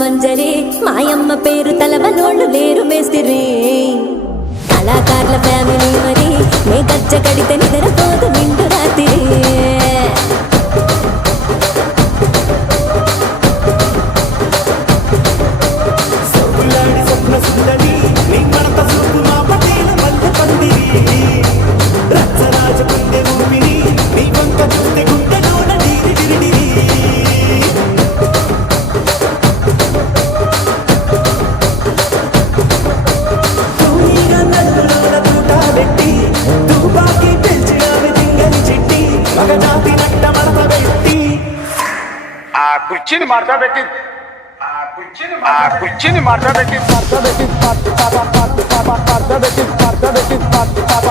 మంజరి మాయమ్మ పేరు తలవనోళ్ళు లేరు మేస్తిరి కళాకారుల ఫ్యామిలీ మరి మే గజ్జ కడితే నిద్రపోదు నిండు రాత్రి కుర్చీని మార్తా పెట్టి కుర్చీని మార్తా పెట్టి